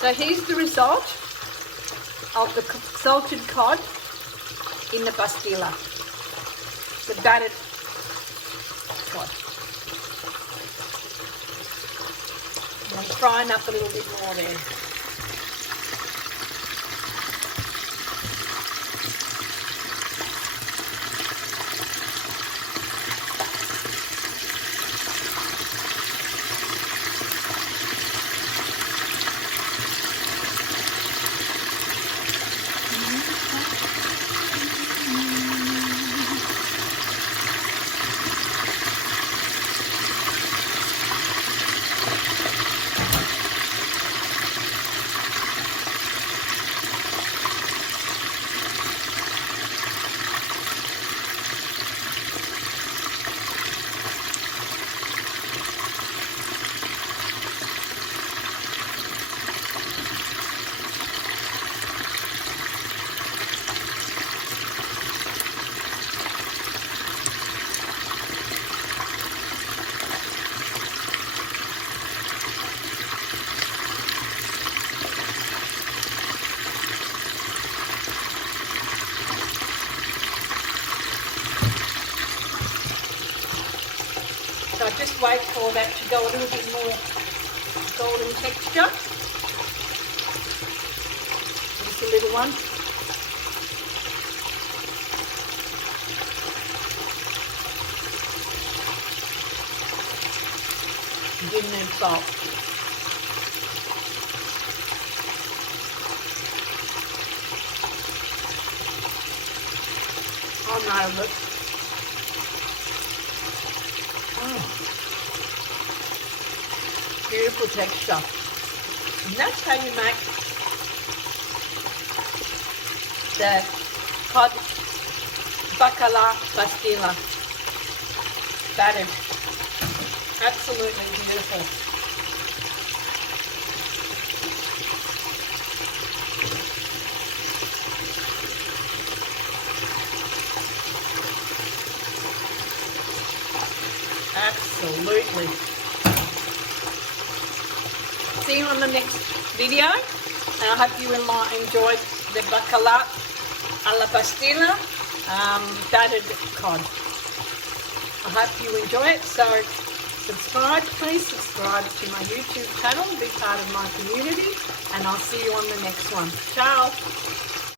So here's the result of the salted cod in the pastilla, the battered cod. And I'm frying up a little bit more there. So just wait for that to go a little bit more golden texture. Just a little one. Give them salt. I'm out of it. Beautiful texture. And that's how you make the cod bacala pastilla. Battered. Absolutely beautiful. Absolutely. See you on the next video, and I hope you enjoyed the bacala a la pastilla battered cod. I hope you enjoy it. So subscribe, please subscribe to my YouTube channel, be part of my community, and I'll see you on the next one. Ciao.